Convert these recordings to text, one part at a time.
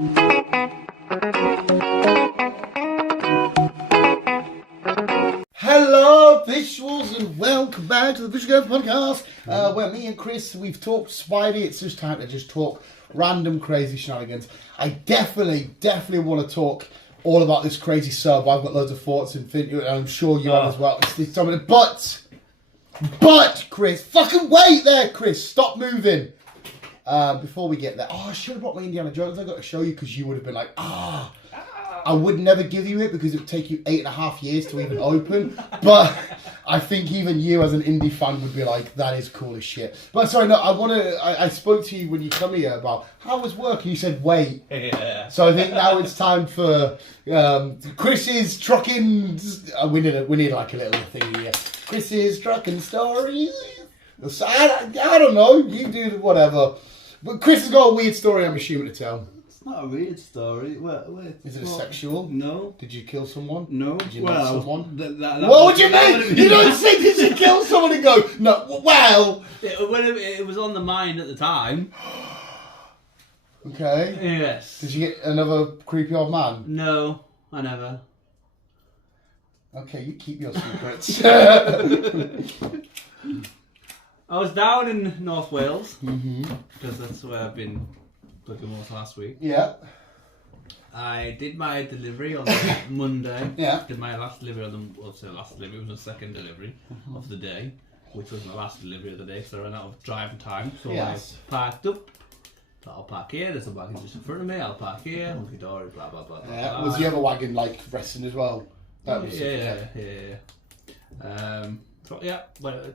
Hello, visuals, and welcome back to the Visual Girl Podcast, where me and Chris, we've talked Spidey. It's just time to just talk random crazy shenanigans. I definitely want to talk all about this crazy sub. I've got loads of thoughts and I'm sure you have as well. But Chris, fucking wait there, Chris. Stop moving. Before we get there, I should have brought my Indiana Jones. I got to show you because you would have been like, I would never give you it because it would take you 8.5 years to even open. But I think even you as an indie fan would be like, that is cool as shit. But sorry, no, I spoke to you when you come here about how was work and you said wait. Yeah. So I think now it's time for Chris's trucking. We need like a little thing here. Chris's trucking stories. I don't know. You do whatever. But Chris has got a weird story, I'm assuming, to tell. It's not a weird story. Wait, Is it sexual? No. Did you kill someone? No. Did you know someone? What would you mean? You don't say did you kill someone and go, no, well. It was on the mind at the time. Okay. Yes. Did you get another creepy old man? No, I never. Okay, you keep your secrets. I was down in North Wales, because that's where I've been looking most last week. Yeah. I did my delivery on Monday. Yeah. Did my last delivery on the, well, say last delivery, it was my second delivery of the day, which was my last delivery of the day, so I ran out of driving time. So Yes. I parked up. Thought I'll park here, there's a wagon just in front of me, I'll park here, hunky dory, blah blah blah. Yeah. blah. Was the other wagon like resting as well? That was Yeah. So yeah,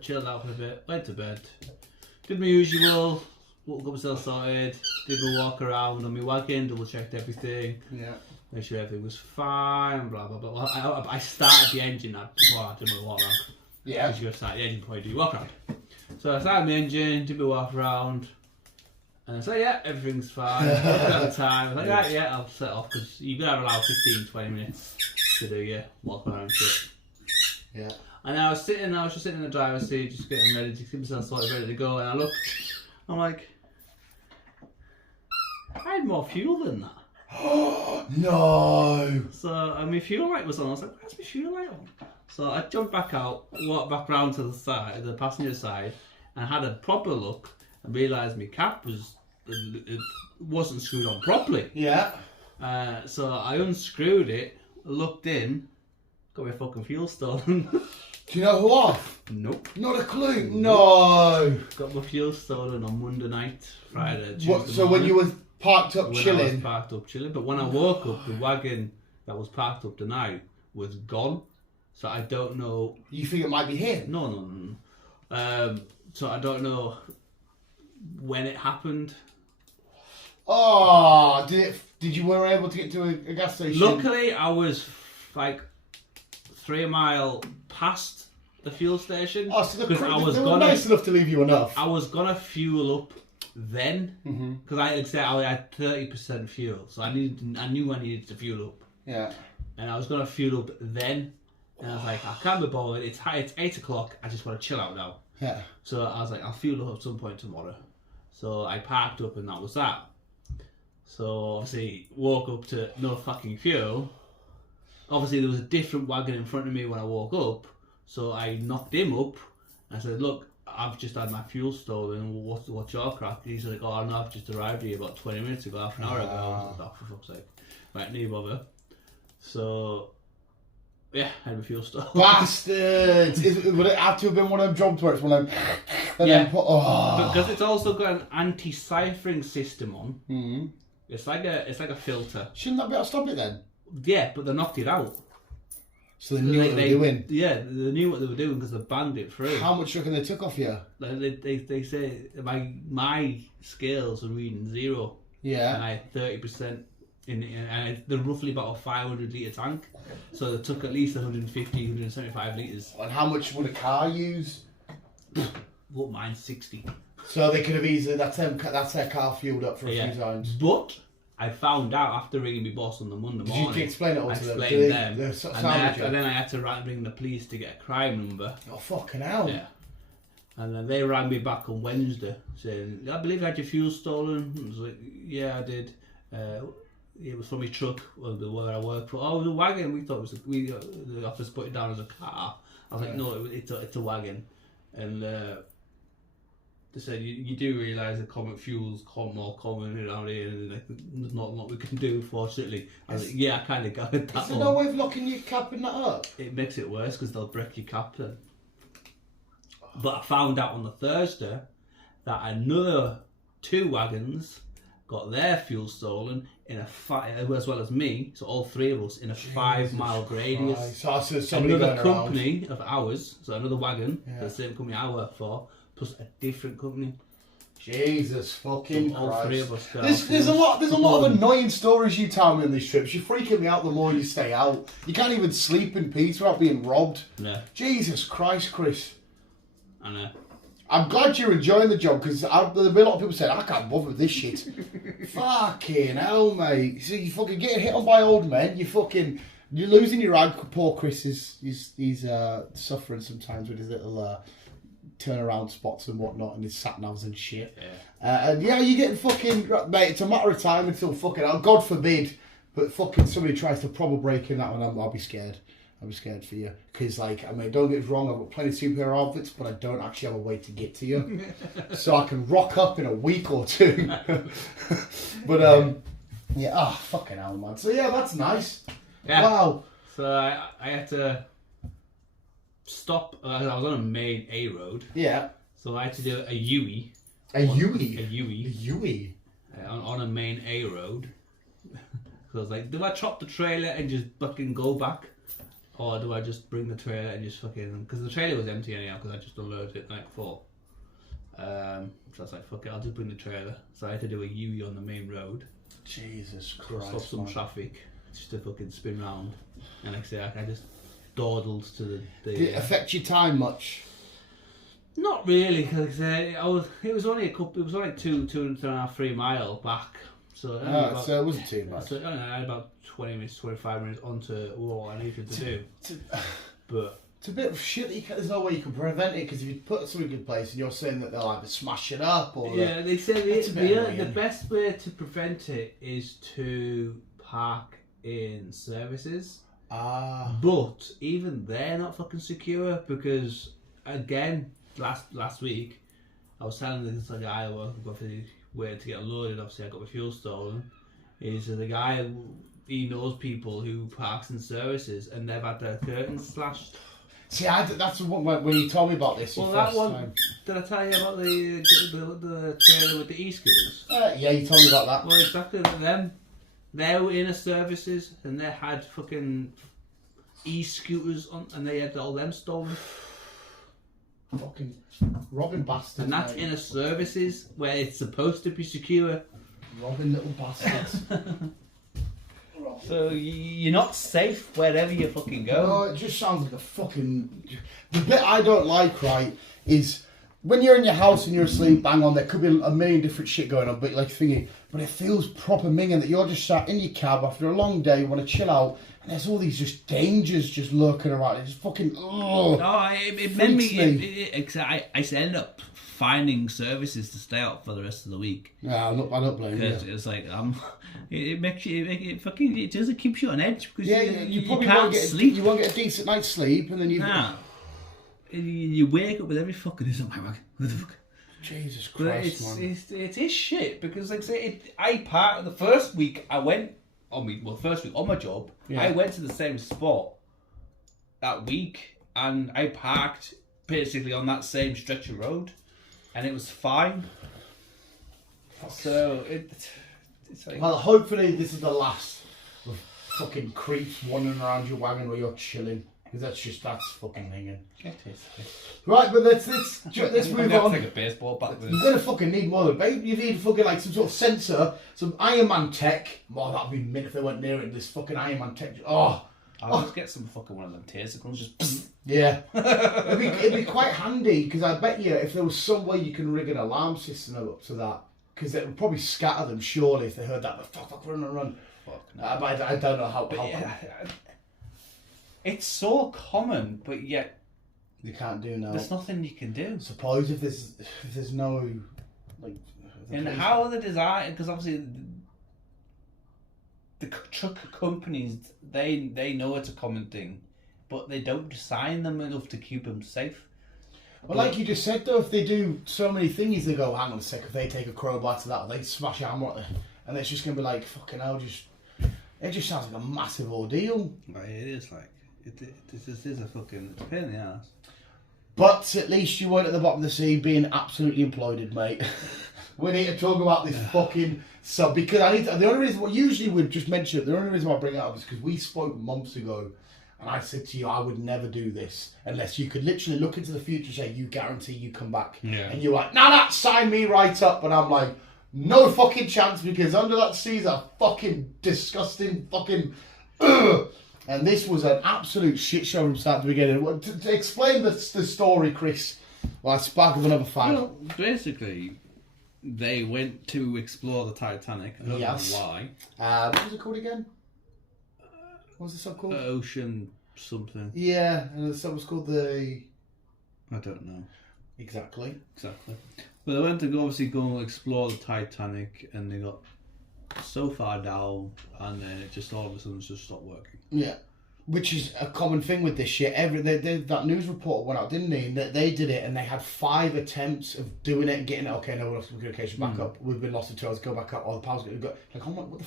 chilled out for a bit, went to bed, did my usual, got myself sorted, did my walk around on my wagon, double checked everything, made sure everything was fine, blah blah blah. Well, I started the engine before I did my walk around. Yeah. Because you got to start the engine before you do your walk around. So I started my engine, did my walk around, and I said, yeah, everything's fine. At the time, I was like, right, yeah, I'll set off because you're going to have allowed 15-20 minutes to do your walk around shit. Yeah. And I was just sitting in the driver's seat, just getting ready to keep myself sorted, ready to go. And I looked, I'm like, I had more fuel than that. No. So, and my fuel light was on. I was like, where's my fuel light on? So I jumped back out, walked back round to the side, the passenger side, and had a proper look and realised my cap it wasn't screwed on properly. Yeah. So I unscrewed it, looked in, got my fucking fuel stolen. Do you know who off? Nope. Not a clue. No. Got my fuel stolen on Monday night, Friday, Tuesday What? So morning. when you were parked up When I was chilling? parked up chilling. But when I woke up, the wagon that was parked up tonight was gone. So I don't know. You think it might be him? No. So I don't know when it happened. Oh, did you were able to get to a gas station? Luckily, I was like 3 mile past the fuel station. Oh, so because they were nice enough to leave you enough. I was gonna fuel up then because I had 30% fuel, so I knew I needed to fuel up. Yeah. And I was gonna fuel up then, and I was like, I can't be bothered. It's 8 o'clock. I just want to chill out now. Yeah. So I was like, I'll fuel up at some point tomorrow. So I parked up, and that was that. So obviously woke up to no fucking fuel. Obviously there was a different wagon in front of me when I woke up, so I knocked him up. I said, look, I've just had my fuel stolen. What's your crack? He's like, oh no, I've just arrived here about 20 minutes ago, half an hour ago. I was like, oh, for fuck's sake. Right, no bother. So yeah, I had my fuel stolen. Bastards! Would it have to have been one of them jobs where it's one of them? Yeah. Oh. Because it's also got an anti-ciphering system on. Mm-hmm. It's like a filter. Shouldn't that be able to stop it then? Yeah, but they knocked it out. So they knew what they were doing. Yeah, they knew what they were doing because they banged it through. How much do you reckon they took off you? They say my scales are reading 0. Yeah. And I had 30% and they're roughly about a 500 litre tank. So they took at least 150, 175 litres. And how much would a car use? What, mine's 60. So they could have easily, that's their car fueled up for a few times. But I found out after ringing my boss on the Monday morning. Did you explain it all to them? I explained them. And then I had to ring the police to get a crime number. Oh, fucking hell. Yeah. And then they rang me back on Wednesday saying, I believe I had your fuel stolen. I was like, yeah, I did. it was from my truck where I work for. Oh, it was a wagon. We thought it was the office put it down as a car. I was like, no, it's a wagon, and they said you do realise that common fuels more common around here, and like, there's not a lot we can do. Fortunately, I was like, yeah, I kind of got it. Is there no way of locking your cap in that up? It makes it worse because they'll break your cap then. But I found out on the Thursday that another 2 wagons got their fuel stolen in a as well as me, so all 3 of us in a 5-mile radius. So another company of ours, so another wagon, the same company I work for, plus a different company. Jesus fucking Christ. All 3 of us. There's a lot of annoying stories you tell me on these trips. You're freaking me out the more you stay out. You can't even sleep in peace without being robbed. Yeah. Jesus Christ, Chris. I know. I'm glad you're enjoying the job, because there'll be a lot of people saying, I can't bother with this shit. Fucking hell, mate. So you fucking getting hit on by old men, you're losing your ag. Poor Chris he's suffering sometimes with his little turnaround spots and whatnot, and his sat-navs and shit. Yeah. And yeah, you're getting fucking, mate, it's a matter of time until fucking, God forbid, but fucking somebody tries to proper break in that one, I'll be scared. I'm scared for you, because don't get us wrong, I've got plenty of superhero outfits, but I don't actually have a way to get to you, so I can rock up in a week or 2. But fucking hell, man. So yeah, that's nice. Yeah. Wow. So I had to stop. I was on a main A road. Yeah. So I had to do a U-E. A U-E. A U-E. A U-E. On a main A road. So I was like, do I chop the trailer and just fucking go back? Or do I just bring the trailer and just fucking... Because the trailer was empty anyhow, because I just unloaded it the night before. So I was like, fuck it, I'll just bring the trailer. So I had to do a U-E on the main road. Jesus Christ, stop some traffic, just to fucking spin round. And like I say, I just dawdled to the... Did it affect your time much? Not really, because it was only a couple... It was only 2.5, 3 mile back. So, so it wasn't too much. So I had about 20 minutes, 25 minutes onto what I needed to do. But it's a bit of shit. There's no way you can prevent it, because if you put something in place and you're saying that they'll either smash it up or... Yeah, they said the best way to prevent it is to park in services. But even they're not fucking secure, because again, last week I was telling this guy where to get unloaded. Obviously I got my fuel stolen. Is the guy, he knows people who parks in services and they've had their curtains slashed. See, that's the one when you told me about this. Well, that one, time. Did I tell you about the trailer with the e-scooters? Yeah, you told me about that. Well, exactly them. They were in a services and they had fucking e-scooters on, and they had all them stolen. Fucking robbing bastards. And that's in a services where it's supposed to be secure. Robbing little bastards. So you're not safe wherever you fucking go. No, it just sounds like a fucking... The bit I don't like, right, is when you're in your house and you're asleep, bang on, there could be a million different shit going on, but like thinking, but it feels proper minging that you're just sat in your cab after a long day, you want to chill out, and there's all these just dangers just lurking around. It's fucking... it made me... I ended up finding services to stay out for the rest of the week. Yeah, I don't blame you. Because it was like, it makes you, it does, it keeps you on edge, because you probably can't won't get sleep. You won't get a decent night's sleep, and then you... You wake up with every fucking... Is it my wagon? What the fuck? Jesus Christ, man. It is shit, because like I say, I parked the first week I went on first week on my job, I went to the same spot that week, and I parked basically on that same stretch of road, and it was fine. So it's like... Well, hopefully this is the last of fucking creeps wandering around your wagon where you're chilling, because that's fucking hanging. It is. Right, but let's move on. Take a baseball bat. You're gonna fucking need more than bait. You need fucking like some sort of sensor, some Iron Man tech. Oh, that'd be mint if they went near it. This fucking Iron Man tech. I'll just get some fucking one of them taser guns. Just yeah. it'd be quite handy, because I bet you if there was some way you can rig an alarm system up to that, because it would probably scatter them surely if they heard that. But fuck, run. Fuck no. But I don't know how. It's so common, but yet you can't do now. There's nothing you can do. Suppose if there's no like. And how are they designed? Because obviously the truck companies, they know it's a common thing, but they don't design them enough to keep them safe. Well, like you just said, though, if they do so many thingies, they go, hang on a sec, if they take a crowbar to that, or they smash a hammer, and it's just going to be like, fucking hell, it just sounds like a massive ordeal. Right, it is like, it is a fucking, it's a pain in the ass. But at least you weren't at the bottom of the sea being absolutely imploded, mate. We need to talk about this fucking sub, because the only reason, usually we'd just mention it, the only reason why I bring it up is because we spoke months ago. And I said to you, I would never do this unless you could literally look into the future and say, you guarantee you come back. Yeah. And you're like, nah, sign me right up. And I'm like, no fucking chance, because under that sea's a fucking disgusting fucking... Ugh. And this was an absolute shit show from start to beginning. To explain the story, Chris, well, I spark of another fan. Well, basically, they went to explore the Titanic. I don't know why. What was it called again? What was the sub called? Ocean something. Yeah, and the sub was called the... I don't know. Exactly. But they went to obviously go explore the Titanic, and they got so far down, and then it just all of a sudden just stopped working. Yeah, which is a common thing with this shit. That news report went out, didn't they? And they did it, and they had 5 attempts of doing it and getting it. Okay, no, we're lost communication. Back up. We've been lost in 2 hours. Go back up. Oh, the power's going to go. Like, oh my, what the.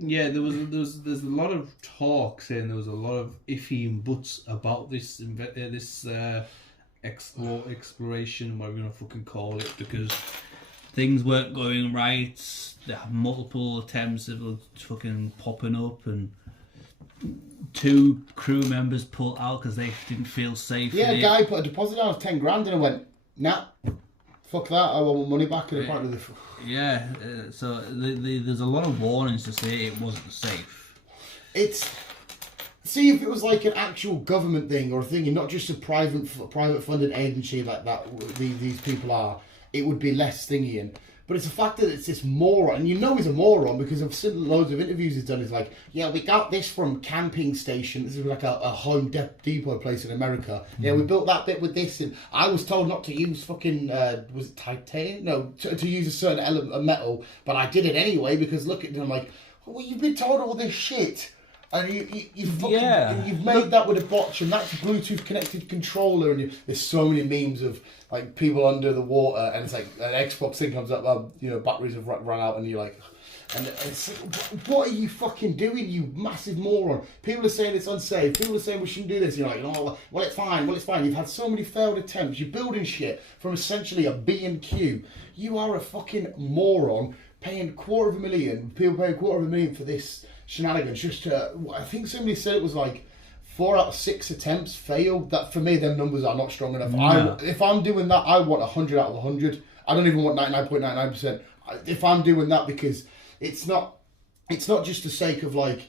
Yeah, there's a lot of talk saying there was a lot of iffy and buts about this exploration, whatever you want to fucking call it, because things weren't going right. They had multiple attempts of fucking popping up, and 2 crew members pulled out because they didn't feel safe. Yeah, a guy put a deposit down of 10 grand and I went, nah, fuck that, I want my money back. And apparently so there's a lot of warnings to say it wasn't safe. See, if it was like an actual government thing or a thing, and not just a private funded agency like that, these people are, it would be less thingy. But it's the fact that it's this moron, and you know he's a moron because I've seen loads of interviews he's done. He's like, yeah, we got this from camping station. This is like a Home Depot place in America. Yeah, we built that bit with this, and I was told not to use fucking, was it titanium? No, to use a certain element of metal, but I did it anyway because look at them like, well, you've been told all this shit. And you've made that with a botch, and that's a Bluetooth connected controller, and there's so many memes of like people under the water, and it's like an Xbox thing comes up, batteries have run out, and you're like, and it's like, what are you fucking doing, you massive moron? People are saying it's unsafe. People are saying we shouldn't do this. You're like, oh, well, it's fine. Well, it's fine. You've had so many failed attempts. You're building shit from essentially a B&Q. You are a fucking moron. Paying $250,000. People paying $250,000 for this shenanigans. I think somebody said it was like 4 out of 6 attempts failed. That for me, them numbers are not strong enough. No. If I'm doing that, I want 100 out of 100. I don't even want 99.99%. If I'm doing that, because it's not just the sake of like.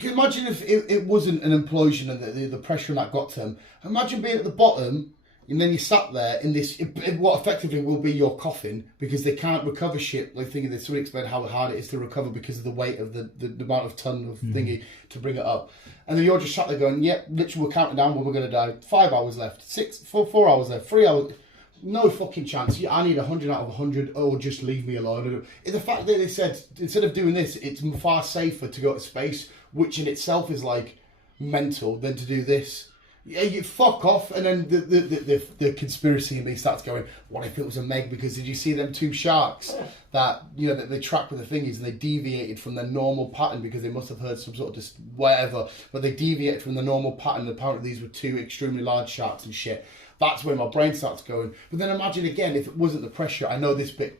Imagine if it wasn't an implosion and the pressure that got to them. Imagine being at the bottom. And then you sat there in this, what effectively will be your coffin, because they can't recover shit. Like thinking that somebody explained how hard it is to recover because of the weight of the amount of ton of thingy to bring it up. And then you're just sat there going, yep, literally we're counting down when we're going to die. 5 hours left, 4 hours left, 3 hours. No fucking chance. I need 100 out of 100 or just leave me alone. The fact that they said, instead of doing this, it's far safer to go to space, which in itself is like mental, than to do this. Yeah, you fuck off, and then the conspiracy in me starts going, what if it was a Meg? Because did you see them 2 sharks that that they tracked with the thingies, and they deviated from their normal pattern because they must have heard some sort of just whatever, but they deviated from the normal pattern. Apparently these were 2 extremely large sharks and shit. That's where my brain starts going. But then imagine again, if it wasn't the pressure, I know this bit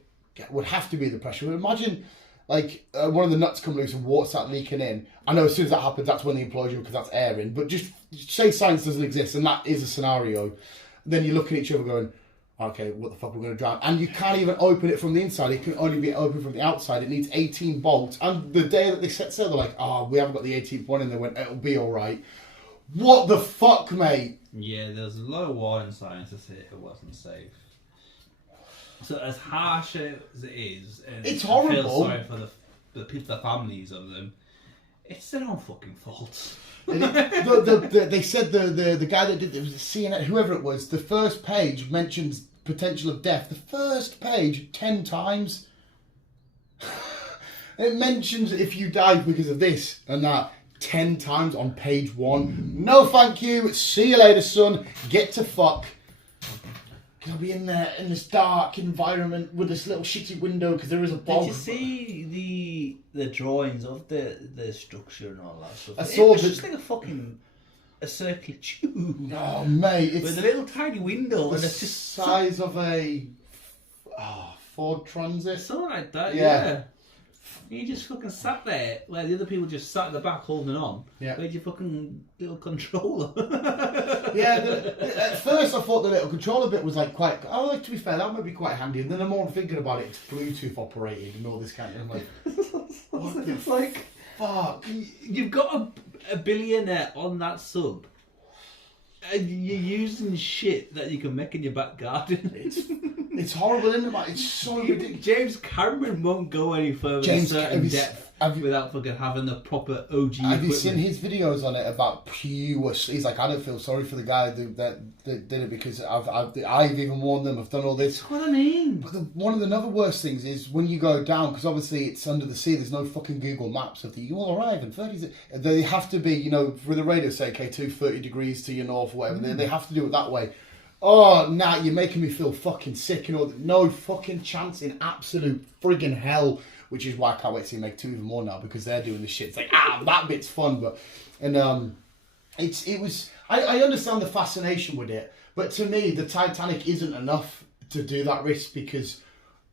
would have to be the pressure, but imagine like one of the nuts come loose and water start leaking in. I know as soon as that happens, that's when the implosion, because that's air in. But just say science doesn't exist, and that is a scenario. Then you look at each other going, okay, what the fuck, we're going to drown. And you can't even open it from the inside. It can only be opened from the outside. It needs 18 bolts. And the day that they set sail, they're like, we haven't got the 18th one. And they went, it'll be all right. What the fuck, mate? Yeah, there's a lot of warning signs to say it wasn't safe. So as harsh as it is, and it's horrible. I feel sorry for the people, the families of them. It's their own fucking fault. They said the guy that did it was CNN, whoever it was. The first page mentions potential of death. The first page 10 times. It mentions if you died because of this and that 10 times on page 1. No, thank you. See you later, son. Get to fuck. I'll be in there in this dark environment with this little shitty window because there is a bomb. Did you see the drawings of the structure and all that stuff? I saw it was just like a circular tube. Oh, mate. It's with a little tiny window. And it's just size of a Ford Transit. Something like that, Yeah. yeah. You just fucking sat there where the other people just sat at the back holding on. Yeah. Where's your fucking little controller? Yeah, at first I thought the little controller bit was like quite. Oh, like to be fair, that might be quite handy. And then the more I'm thinking about it, it's Bluetooth operated and all this kind of. I'm like, what the like, fuck? you've got a billionaire on that sub, and you're using shit that you can make in your back garden. It's horrible, isn't it? Man? It's so ridiculous. James Cameron won't go any further in certain depth without fucking having the proper OG Have you equipment. seen his videos on it about pure? He's like, I don't feel sorry for the guy that did it because I've even warned them. I've done all this. That's what I mean. But one of the other worst things is when you go down, because obviously it's under the sea. There's no fucking Google Maps of you will arrive in 30. They have to be, you know, for the radio say, okay, 30 degrees to your north, or whatever. They have to do it that way. Oh, nah, you're making me feel fucking sick and all that. No fucking chance in absolute friggin' hell. Which is why I can't wait to see make 2 even more now because they're doing the shit. It's like, that bit's fun, but it was. I understand the fascination with it, but to me, the Titanic isn't enough to do that risk because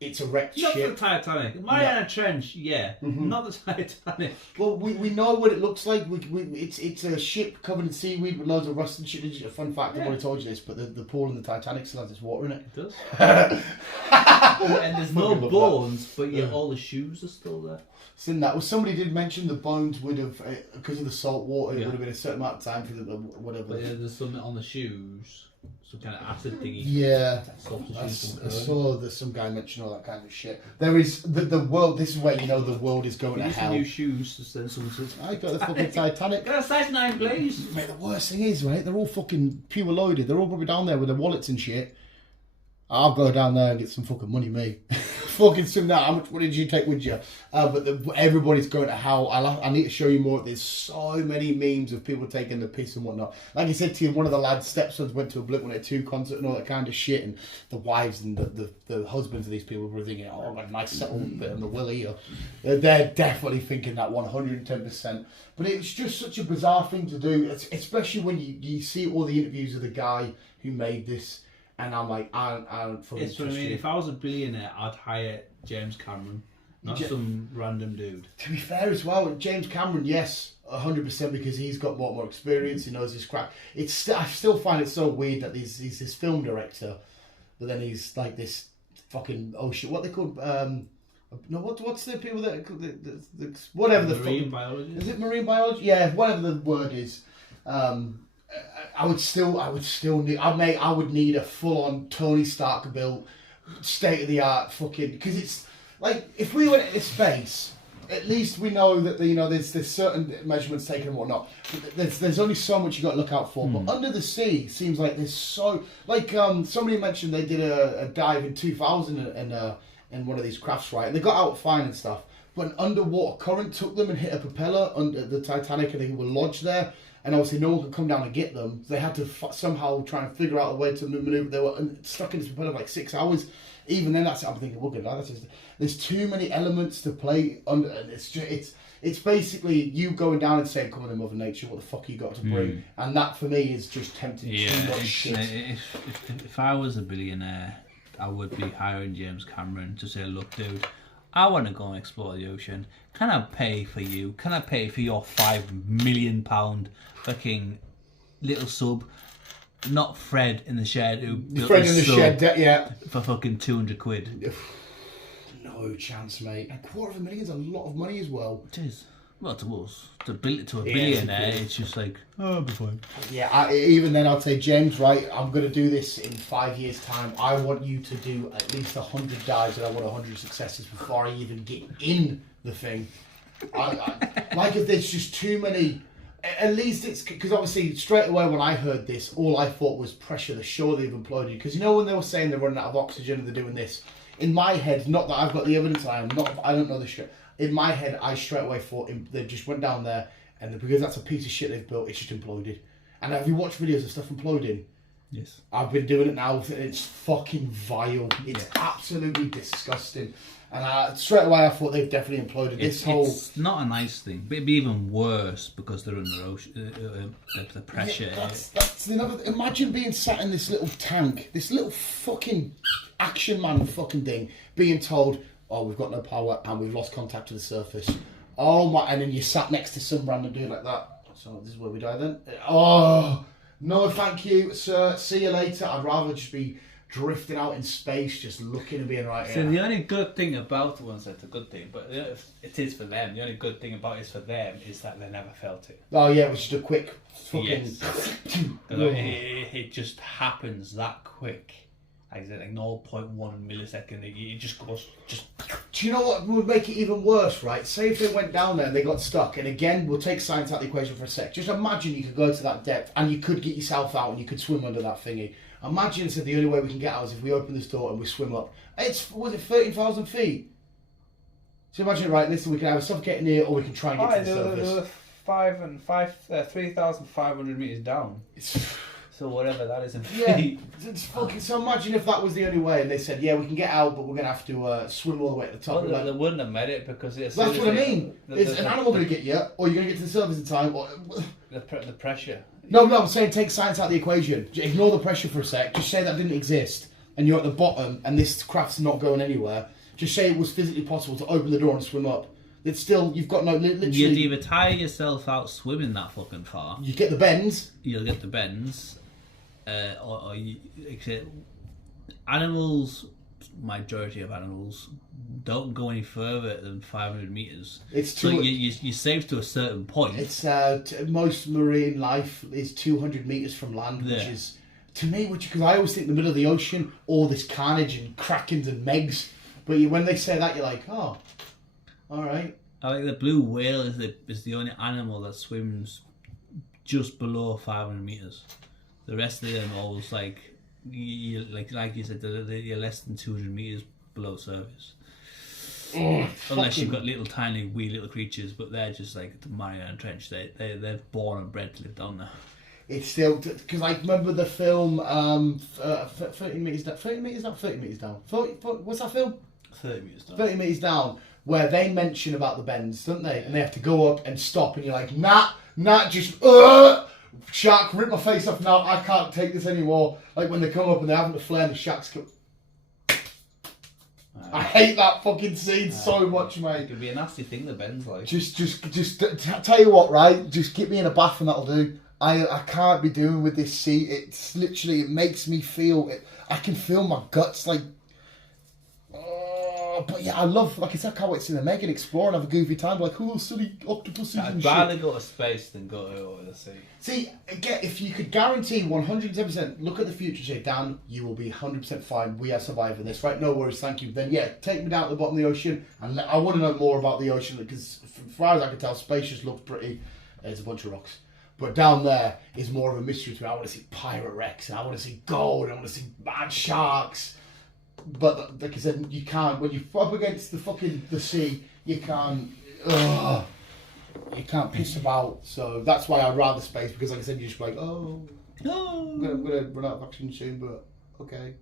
it's a wrecked Not ship. the Titanic. Mariana Trench, yeah. Not the Titanic. Well, we know what it looks like. It's a ship covered in seaweed with loads of rust and shit. A fun fact, I've already told you this, but the pool in the Titanic still has its water in it. It does. And there's no bones, but yet all the shoes are still there. Seen that. Well, somebody did mention the bones would have, because of the salt water, it would have been a certain amount of time for the whatever. But yeah, there's something on the shoes, some kind of acid thingy. Yeah, Stops the I shoes from saw that some guy mentioned all that kind of shit. There is the world. This is where you know the world is going to Use hell. new shoes to send someone to. I got the fucking Titanic. Got a size 9, please. Mate, the worst thing is, right? They're all fucking pure loaded. They're all probably down there with their wallets and shit. I'll go down there and get some fucking money, me. Fucking swim that. How much money did you take with you? But everybody's going to hell. I need to show you more. There's so many memes of people taking the piss and whatnot. Like I said to you, one of the lads' stepsons went to a Blink-182 concert and all that kind of shit. And the wives and the husbands of these people were thinking, oh, I've got a nice settlement bit on the will here. They're definitely thinking that 110%. But it was just such a bizarre thing to do, especially when you see all the interviews of the guy who made this. And I'm like, I don't fucking It's what I mean. If I was a billionaire, I'd hire James Cameron, not some random dude. To be fair as well, James Cameron, yes, 100% because he's got more experience, he knows his crap. I still find it so weird that he's this film director, but then he's like this fucking, oh shit, what they call, no, what's the people that, whatever the marine biology? Is it marine biology? Yeah, whatever the word is. I would need a full-on Tony Stark built, state-of-the-art fucking, because it's like if we went into space, at least we know that there's certain measurements taken and whatnot. There's only so much you got to look out for. But under the sea seems like there's so like somebody mentioned they did a dive in 2000 in one of these crafts, right? And they got out fine and stuff, but an underwater current took them and hit a propeller under the Titanic, and they were lodged there. And obviously no one could come down and get them. So they had to somehow try and figure out a way to maneuver. They were stuck in this propeller for like 6 hours. Even then, I'm thinking, well, good, there's too many elements to play under. And it's basically you going down and saying, come on, Mother Nature, what the fuck you got to bring? And that for me is just tempting too much shit. If I was a billionaire, I would be hiring James Cameron to say, look, dude, I want to go and explore the ocean. Can I pay for you? Can I pay for your £5 million fucking little sub? Not Fred in the shed who built Fred in the sub shed, yeah. for fucking 200 quid. No chance, mate. $250,000 is a lot of money as well. It is. Well, to us, to a billionaire, it's just like, oh, I'll be fine. Yeah, even then I'd say, James, right, I'm going to do this in 5 years' time. I want you to do at least 100 dives and I want 100 successes before I even get in the thing. Like if there's just too many, at least it's, because obviously straight away when I heard this, all I thought was pressure, the show they've imploded. Because you know when they were saying they're running out of oxygen and they're doing this, in my head, not that I've got the evidence, I don't know the shit. in my head, I straight away thought they just went down there, and because that's a piece of shit they've built, it's just imploded. And have you watched videos of stuff imploding? Yes. I've been doing it now. It's fucking vile. It's absolutely disgusting. And straight away I thought they've definitely imploded. It's not a nice thing, but it'd be even worse because they're under ocean, the pressure. Yeah, that's another. Imagine being sat in this little tank, this little fucking Action Man fucking thing, being told, "Oh, we've got no power and we've lost contact to the surface." Oh my! And then you sat next to some random dude like that. So this is where we die then. Oh no, thank you, sir. See you later. I'd rather just be drifting out in space, just looking and being right here. So the only good thing about the ones that's a good thing, but it is for them. The only good thing about it is for them is that they never felt it. Oh yeah, it was just a quick fucking. Yes. it just happens that quick. Like 0.1 millisecond. It just goes. Do you know what would make it even worse? Right? Say if they went down there and they got stuck, and again, we'll take science out of the equation for a sec. Just imagine you could go to that depth and you could get yourself out and you could swim under that thingy. Imagine the only way we can get out is if we open this door and we swim up. Was it 13,000 feet? So imagine, right, listen, we can either suffocate in here or we can try and get to the surface. 3,500 meters down. So whatever that is in feet. Yeah, it's fucking. So imagine if that was the only way, and they said, "Yeah, we can get out, but we're gonna have to swim all the way to the top." Well, they wouldn't have made it because that's what I mean. Is an animal gonna get you, or you're gonna get to the surface in time, or the pressure. No, I'm saying take science out of the equation. Ignore the pressure for a sec. Just say that didn't exist, and you're at the bottom, and this craft's not going anywhere. Just say it was physically possible to open the door and swim up. It's still, you've got no, literally. You'd either tire yourself out swimming that fucking far. You get the bends. You'll get the bends. Or animals, majority of animals, don't go any further than 500 meters. It's so you're safe to a certain point. It's most marine life is 200 meters from land, which is to me, because I always think the middle of the ocean, all this carnage and krakens and megs. But when they say that, you're like, oh, all right. I think the blue whale is the only animal that swims just below 500 meters. The rest of them always like you said, you're less than 200 meters below surface. Unless you've got little tiny wee little creatures, but they're just like the Mariana Trench. They're born and bred to live down there. It's still because I remember the film 30 meters down. 30 meters down. 30 meters down. 40, what's that film? 30 meters down. 30 meters down, where they mention about the bends, don't they? And they have to go up and stop, and you're like, nah, just shark, rip my face off now. I can't take this anymore. Like when they come up and they're having to flare, and the sharks come. I hate that fucking scene so much, mate. It could be a nasty thing, the bends like. Just tell you what, right? Just get me in a bath and that'll do. I can't be doing with this sea. It's literally, it makes me feel it. I can feel my guts like. But yeah, I love, like I said, I can't wait to see the Megan explore and have a goofy time. Like, oh, silly octopuses and shit. I'd rather go to space than go over the sea. See, again, if you could guarantee 110%, look at the future, say, Dan, you will be 100% fine. We are surviving this, right? No worries, thank you. Then, yeah, take me down to the bottom of the ocean. And I want to know more about the ocean because, as far as I can tell, space just looks pretty. There's a bunch of rocks. But down there is more of a mystery to me. I want to see pirate wrecks. And I want to see gold. I want to see bad sharks. But like I said, you can't, when you're up against the sea, you can't piss about. So that's why I'd rather space, because like I said, you're just like, oh, no, I'm gonna run out of oxygen soon, but okay.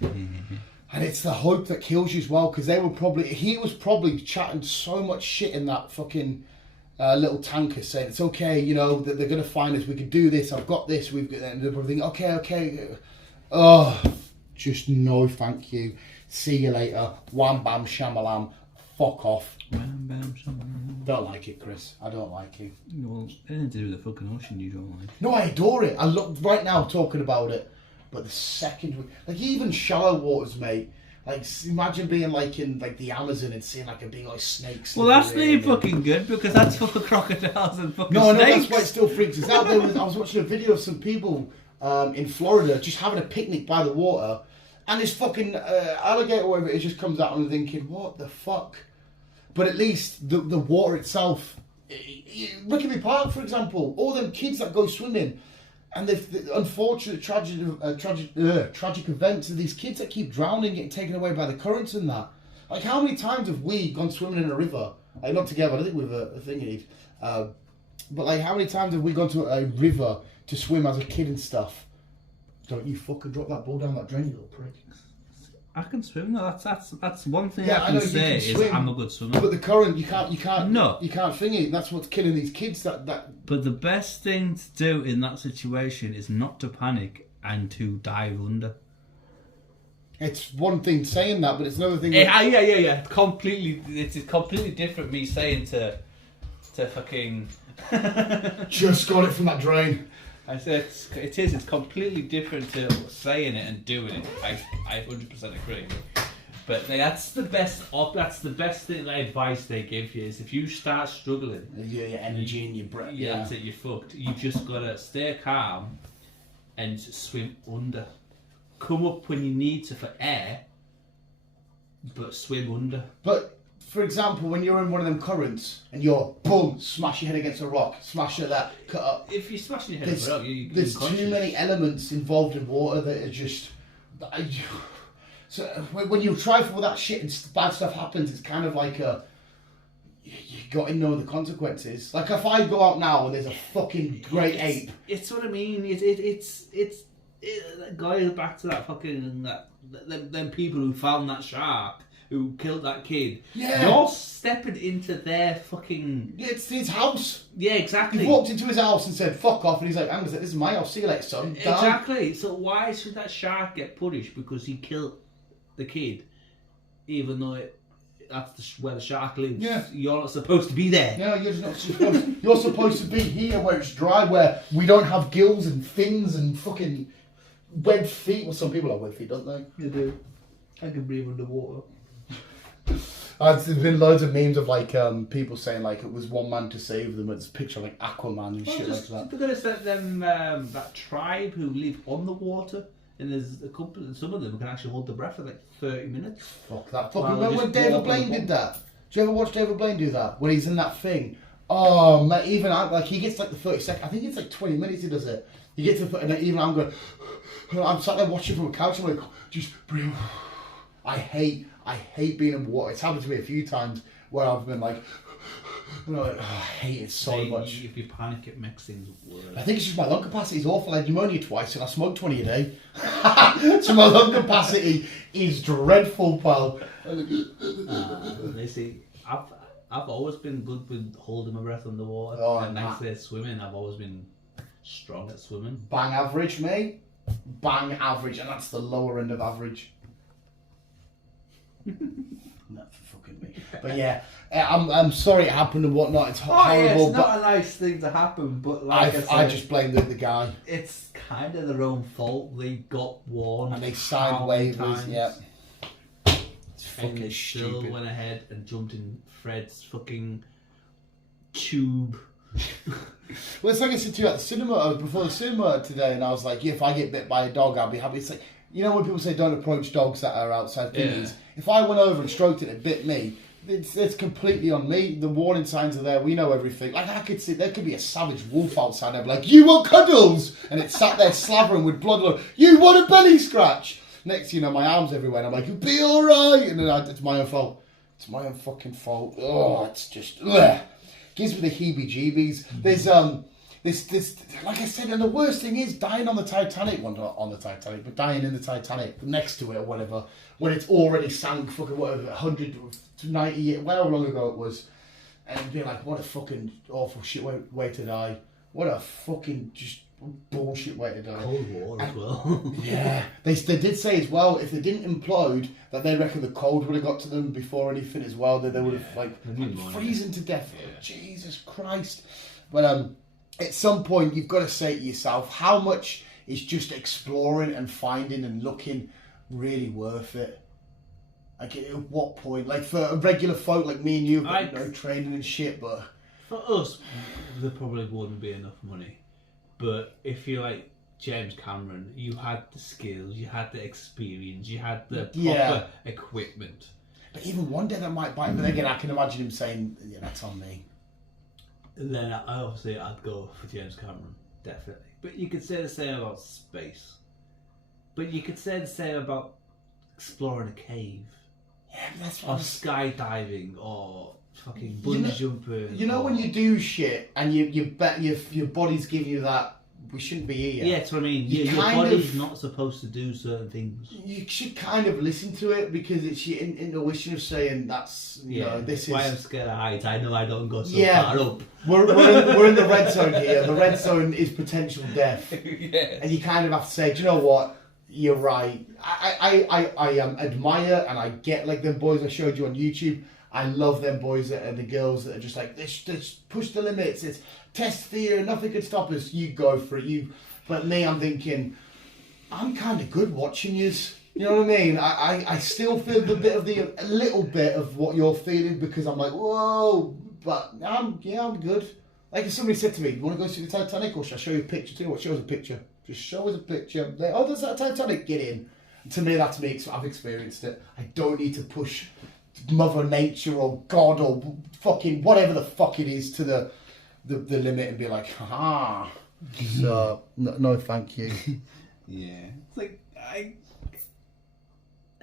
And it's the hope that kills you as well, because he was probably chatting so much shit in that fucking little tanker, saying it's okay, you know, that they're gonna find us, we can do this, I've got this, we've got, and they're probably thinking, okay, just no thank you, see you later, wham bam shamalam, fuck off. Wham bam shamalam. Don't like it, Chris, I don't like you. Well, anything to do with the fucking ocean you don't like. No, I adore it, I look right now talking about it, but the second, like even shallow waters, mate, like imagine being like in like the Amazon and seeing like a big like snakes. Well, that's really fucking good, because that's fucking crocodiles and fucking snakes. No, that's why it still freaks us out. I was watching a video of some people in Florida just having a picnic by the water, and this fucking alligator or whatever it just comes out, and I'm thinking, what the fuck? But at least the water itself, Rickaby Park, for example, all them kids that go swimming, and the unfortunate tragic events of these kids that keep drowning, getting taken away by the currents and that. Like, how many times have we gone swimming in a river Like, not together, I think with a thingy. But like, how many times have we gone to a river to swim as a kid and stuff? Don't you fucking drop that ball down that drain, you little prick. I can swim. No, that's one thing Yeah, I I know can you say can is swim, I'm a good swimmer. But the current, you can't. No. You can't thingy. That's what's killing these kids. That. But the best thing to do in that situation is not to panic and to dive under. It's one thing saying that, but it's another thing. Yeah. Completely, it's completely different. Me saying to fucking. Just got it from that drain. I said it's completely different to saying it and doing it. I 100% agree. But that's the best. That's the best thing. That advice they give you is if you start struggling, Your energy and your breath. yeah, that's it. You're fucked. You just gotta stay calm and swim under. Come up when you need to for air, but swim under. But for example, when you're in one of them currents and you're boom, smash your head against a rock, smash at that, cut up. If you're smashing your head up, There's too many elements involved in water that are just. So when you try for all that shit and bad stuff happens, it's kind of like you got to know the consequences. Like if I go out now and there's a fucking great ape. It's what I mean. It goes back to that fucking them people who found that shark who killed that kid. Yeah. You're stepping into their fucking. It's his house. Yeah, exactly. He walked into his house and said, fuck off, and he's like, this is my house, see you later, son. Down. Exactly. So why should that shark get punished because he killed the kid, even though that's where the shark lives? Yeah. You're not supposed to be there. No, you're just not supposed. You're supposed to be here where it's dry, where we don't have gills and fins and fucking webbed feet. Well, some people have webbed feet, don't they? You do. I can breathe underwater. There's been loads of memes of like people saying like it was one man to save them. It's a picture of like Aquaman and shit like that. But there's that tribe who live on the water, and there's a couple. Some of them can actually hold their breath for like 30 minutes. Fuck that. Well, Remember when just David walk on Blaine the did that? Do you ever watch David Blaine do that? When he's in that thing. Oh man, even I, like he gets like the 30 seconds. I think it's like 20 minutes he does it. He gets to and even I'm going. I'm sat there watching from a couch. I'm like, just breathe. I hate being in water. It's happened to me a few times where I've been like, you know, I hate it so much. If you panic, it makes things worse. I think it's just my lung capacity is awful. I had pneumonia twice and I smoke 20 a day. So my lung capacity is dreadful, pal. They see, I've always been good with holding my breath underwater. Oh, and next to swimming, I've always been strong at swimming. Bang average, mate. Bang average, and that's the lower end of average. Not for fucking me. But yeah, I'm sorry it happened and whatnot. It's horrible. It's not a nice thing to happen, but like I said, I just blame the guy. It's kind of their own fault. They got warned. And they signed waivers, yeah. It's And fucking they still stupid. went ahead and jumped in Fred's fucking tube. Well, it's like I said to you at the cinema, I was before the cinema today, and I was like, yeah, if I get bit by a dog, I'll be happy. It's like, you know when people say don't approach dogs that are outside thingies? Yeah. If I went over and stroked it and it bit me, it's completely on me. The warning signs are there. We know everything. Like I could see, there could be a savage wolf outside. I'd be like, you want cuddles? And it sat there slavering with blood. You want a belly scratch? Next, you know, my arms everywhere. And I'm like, you'll be all right. And then it's my own fault. It's my own fucking fault. Oh, it's just gives me the heebie-jeebies. There's this, like I said, and the worst thing is dying on the Titanic. Well, not on the Titanic, but dying in the Titanic, next to it or whatever, when it's already sank, fucking whatever, 190 years, however long ago it was, and being like, what a fucking awful shit way to die. What a fucking just bullshit way to die. Cold War as well. Yeah, they did say as well, if they didn't implode, that they reckon the cold would have got to them before anything as well, that they would have like freezing to death. Yeah. Jesus Christ. But at some point you've got to say to yourself, how much is just exploring and finding and looking really worth it? Like at what point? Like for a regular folk like me and you, no training and shit, but for us, there probably wouldn't be enough money. But if you're like James Cameron, you had the skills, you had the experience, you had the proper equipment. But even one day that might bite. But again, I can imagine him saying, "Yeah, that's on me." And then I'd go for James Cameron, definitely. But you could say the same about space. But you could say the same about exploring a cave. Yeah, but that's or skydiving or fucking bungee jumping. You know when you do shit and you bet your body's giving you that, we shouldn't be here. Yeah, that's what I mean. Your body's not supposed to do certain things. You should kind of listen to it because it's your intuition of saying that's, you know, this is... why I'm scared of heights. I know I don't go so far up. We're in the red zone here. The red zone is potential death. Yeah. And you kind of have to say, do you know what? You're right. I admire and I get like them boys I showed you on YouTube. I love them boys and the girls that are just like, this push the limits. It's test theory. Nothing can stop us. You go for it. But me, I'm thinking, I'm kind of good watching yous. You know what I mean? I still feel a little bit of what you're feeling because I'm like, whoa. But I'm good. Like if somebody said to me, you want to go see the Titanic or should I show you a picture too? What, show us a picture. Just show us a picture. Like, oh, there's that Titanic. Get in. And to me, that's me. I've experienced it. I don't need to push Mother Nature or God or fucking whatever the fuck it is to the limit and be like, ha. So no, thank you. Yeah, it's like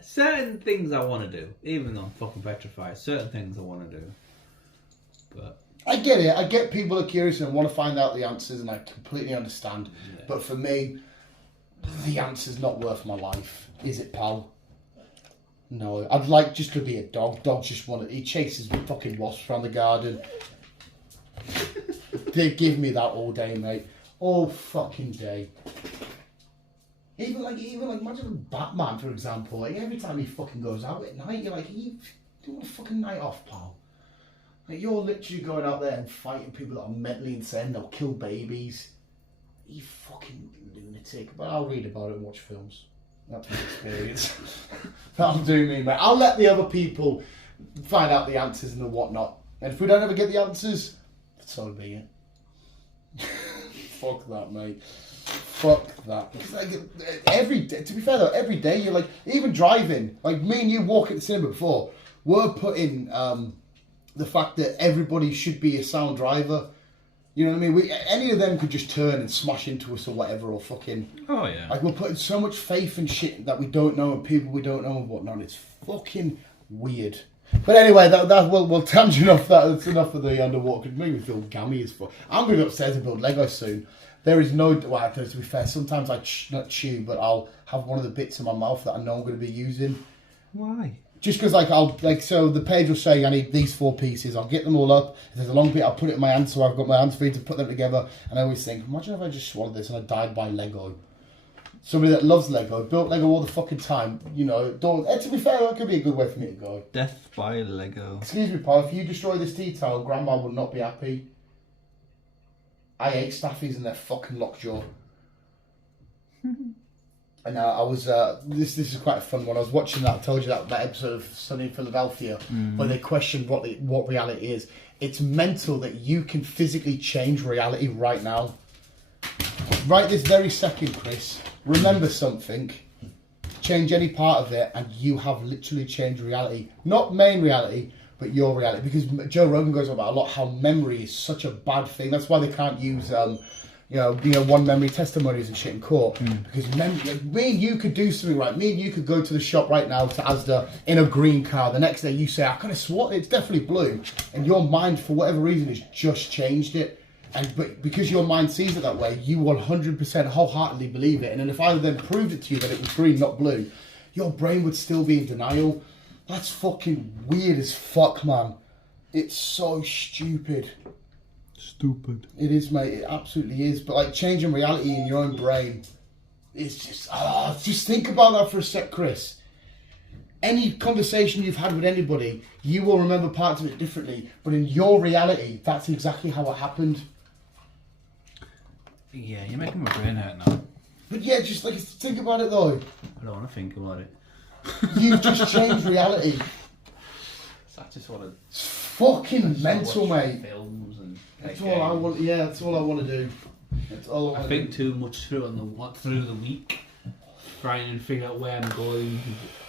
certain things I want to do, even though I'm fucking petrified. Certain things I want to do, but I get it. I get people are curious and want to find out the answers, and I completely understand. Yeah. But for me, the answer's not worth my life, is it, pal? No, I'd like just to be a dog. Dogs just want to... He chases fucking wasps around the garden. They give me that all day, mate. All fucking day. Even like imagine Batman, for example. Like every time he fucking goes out at night, you're like, you want a fucking night off, pal? Like you're literally going out there and fighting people that are mentally insane. They'll kill babies. You fucking lunatic. But I'll read about it and watch films. That's my experience. That'll do me, mate. I'll let the other people find out the answers and the whatnot. And if we don't ever get the answers, so be it. Fuck that, mate. Fuck that. Because like every day, to be fair though, every day you're like, even driving, like me and you walk at the cinema before, we're putting the fact that everybody should be a sound driver. You know what I mean? Any of them could just turn and smash into us or whatever, or fucking... Oh, yeah. Like, we're putting so much faith in shit that we don't know and people we don't know and whatnot. It's fucking weird. But anyway, we'll tangent off that. That's enough of the underwater. It made me feel gammy as fuck. I'm going to go upstairs and build Lego soon. There is no... Well, to be fair, sometimes I not chew, but I'll have one of the bits in my mouth that I know I'm going to be using. Why? Just because, so the page will say I need these 4 pieces. I'll get them all up. If there's a long bit, I'll put it in my hand so I've got my hands free to put them together. And I always think, imagine if I just swallowed this and I died by Lego. Somebody that loves Lego, built Lego all the fucking time, you know. To be fair, that could be a good way for me to go. Death by Lego. Excuse me, pal, if you destroy this tea towel, Grandma will not be happy. I hate staffies and their fucking lockjaw. And I was, this is quite a fun one. I was watching that, I told you that episode of Sunny in Philadelphia, where they questioned what reality is. It's mental that you can physically change reality right now. Right this very second, Chris. Remember something, change any part of it, and you have literally changed reality. Not main reality, but your reality. Because Joe Rogan goes on about a lot how memory is such a bad thing. That's why they can't use... one memory testimonies and shit in court. Because me and you could do something right. Me and you could go to the shop right now to Asda in a green car. The next day you say, I could have sworn it's definitely blue. And your mind, for whatever reason, has just changed it. But because your mind sees it that way, you 100% wholeheartedly believe it. And then if I then proved it to you that it was green, not blue, your brain would still be in denial. That's fucking weird as fuck, man. It's so stupid. Stupid. It is, mate. It absolutely is. But like changing reality in your own brain, it's just just think about that for a sec, Chris. Any conversation you've had with anybody, you will remember parts of it differently. But in your reality, that's exactly how it happened. Yeah, you're making my brain hurt now. But yeah, just like think about it though. I don't want to think about it. You've just changed reality. So I just want to. It's fucking mental, mate. Films and. That's all I want. Yeah, that's all I want to do. That's all I want. I think too much through the week, trying and figure out where I'm going,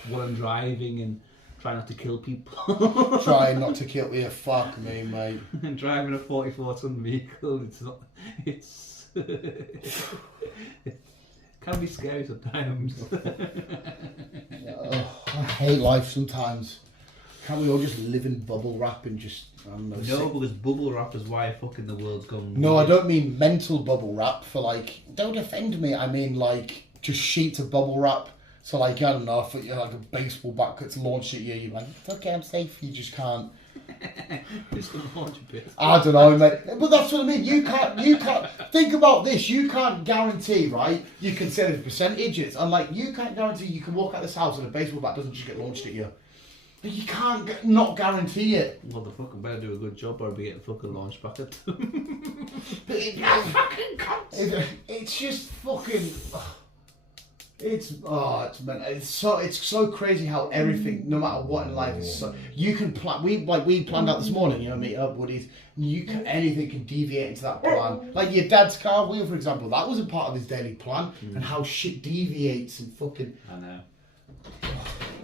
what I'm driving, and try not to kill people. Try not to kill. Yeah, fuck me, mate. And driving a 44-ton vehicle, it's not. It's. It can be scary sometimes. I hate life sometimes. Can't we all just live in bubble wrap and just, I don't know, No, because bubble wrap is why fucking the world's gone. No, I don't mean mental bubble wrap for like, don't offend me, I mean like just sheets of bubble wrap. So like, I don't know, if you're like a baseball bat gets launched at you, you're like, it's okay, I'm safe, you just can't. Just a launch bit. I don't know, mate. But that's what I mean. You can't think about this. You can't guarantee, right? You can say the percentages, and like you can't guarantee you can walk out this house and a baseball bat doesn't just get launched at you. But you can't not guarantee it. Well, the fucking better do a good job or be getting fucking launched back at them. It's just fucking. It's so crazy how everything, no matter what in life, is so you can plan. We planned out this morning, you know, meet up, buddies. Anything can deviate into that plan. Like your dad's car wheel, for example, that wasn't part of his daily plan, and how shit deviates and fucking. I know.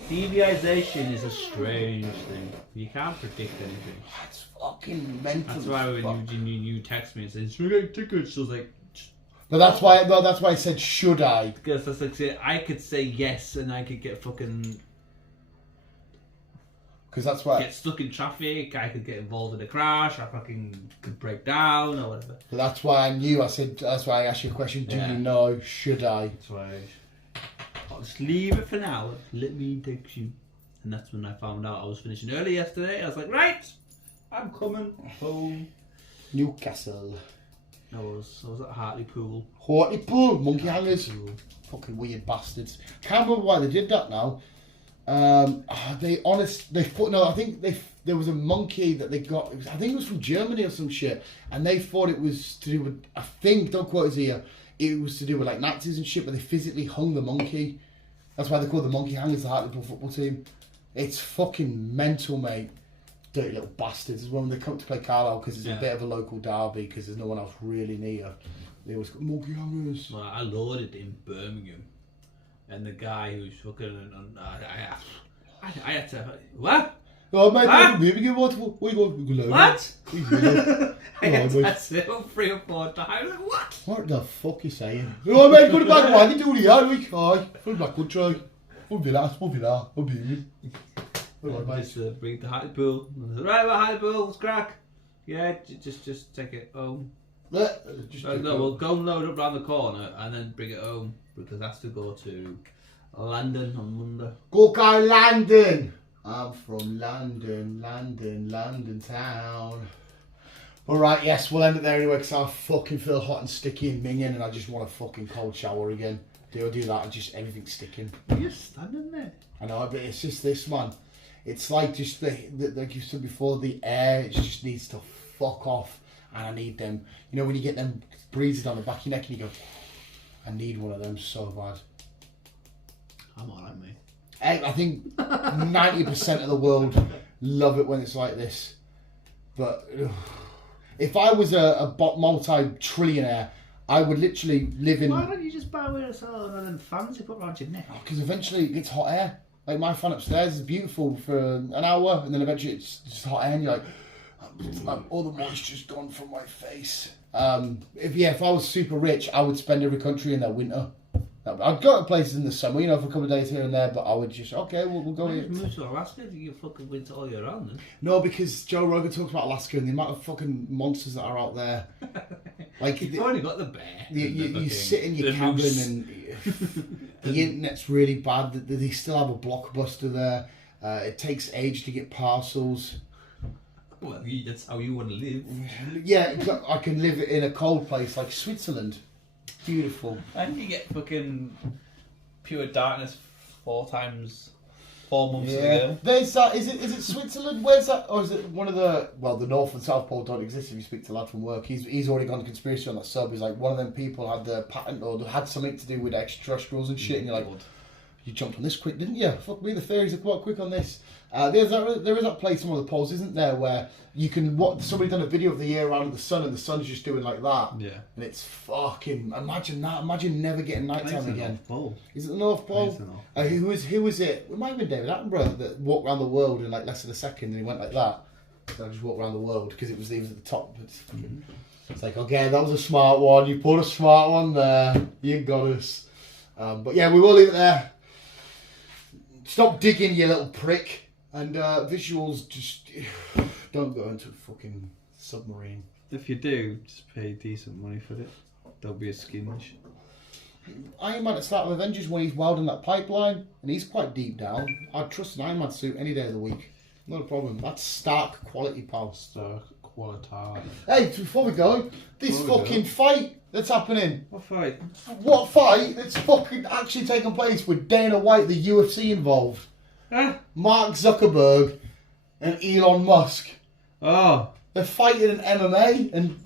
Deviation is a strange thing. You can't predict anything. That's fucking mental. That's why when you text me and say, "Should I get tickets?" I was like. But that's why I said, should I? Because that's like, I could say yes and I could get fucking... Because that's why... Get stuck in traffic, I could get involved in a crash, I fucking could break down or whatever. But that's why I knew, that's why I asked you a question, do you know, should I? That's why I'll just leave it for now, let me text you. And that's when I found out I was finishing early yesterday. I was like, right, I'm coming home. Newcastle. I was at Hartlepool. Hartlepool, monkey hangers. Hartlepool. Fucking weird bastards. Can't remember why they did that now. I think there was a monkey that they got. I think it was from Germany or some shit, and they thought it was to do with. I think, don't quote us here. It was to do with like Nazis and shit, but they physically hung the monkey. That's why they call the monkey hangers the Hartlepool football team. It's fucking mental, mate. Dirty little bastards. When they come to play Carlisle, because it's a bit of a local derby, because there's no one else really near. They always got monkey hangers. Well, I loaded in Birmingham, and the guy who's fucking, I had to, what? Oh mate, Huh? Birmingham, what you going? What? I had Oh, to say it 3 or 4 times. Like, what? What the fuck you saying? Oh mate, go to back one, you do the other week. Aye, full back country. Full villa, I'll be with. Just bring it to Hartlepool. Right, well, Hartlepool, what's crack? Yeah, just take it home. No, We'll go and load up round the corner and then bring it home because that's to go to London on Monday. Go London! I'm from London town. Alright, yes, we'll end it there anyway because I fucking feel hot and sticky and minging and I just want a fucking cold shower again. Do that and just everything's sticking. You're just standing there. I know, but it's just this, man. It's like just like you said before, the air, it just needs to fuck off. And I need them. You know when you get them breezes on the back of your neck and you go, I need one of them so bad. I'm alright, mate. I think 90% of the world love it when it's like this. But if I was a multi-trillionaire, I would literally live in... Why don't you just buy one of them fans you put around your neck? Because eventually it gets hot air. Like my fan upstairs is beautiful for an hour and then eventually it's just hot air and you're like, all the moisture's gone from my face. If I was super rich, I would spend every country in their winter. I'd go to places in the summer, you know, for a couple of days here and there, but I would just, okay, we'll go here. Move to Alaska, you fucking winter all year round then. No, because Joe Rogan talks about Alaska and the amount of fucking monsters that are out there. Like you've already got the bear. You sit in your cabin and the internet's really bad. They still have a Blockbuster there. It takes age to get parcels. Well, that's how you want to live. Yeah, I can live in a cold place like Switzerland. Beautiful. And you get fucking pure darkness 4 months of the year. There's that. Is it Switzerland? Where's that? Or is it one of the? Well, the North and South Pole don't exist. If you speak to a lad from work, he's already gone to conspiracy on that sub. He's like, one of them people had the patent or had something to do with extraterrestrials and shit. And you're like, you jumped on this quick, didn't you? Fuck me, the theories are quite quick on this. There is that place in one of the poles, isn't there, where you can watch. Somebody done a video of the year around in the sun, and the sun's just doing like that. Yeah. And it's fucking. Imagine that. Imagine never getting nighttime again. North Pole. Is it the North Pole? Who was it? It might have been David Attenborough that walked around the world in like less than a second, and he went like that. So I just walked around the world because he was at the top. It's like, okay, that was a smart one. You put a smart one there. You got us. But yeah, we will leave it there. Stop digging, you little prick. And visuals, just don't go into a fucking submarine. If you do, just pay decent money for it. There'll be a skinge. Iron Man at the start of Avengers when he's welding that pipeline, and he's quite deep down. I'd trust an Iron Man suit any day of the week. Not a problem. That's stark quality, pal. Stark quality. Hey, before we go, this fucking fight that's happening. What fight? What fight that's fucking actually taking place with Dana White, the UFC involved? Huh? Mark Zuckerberg and Elon Musk. Oh. They're fighting in MMA, and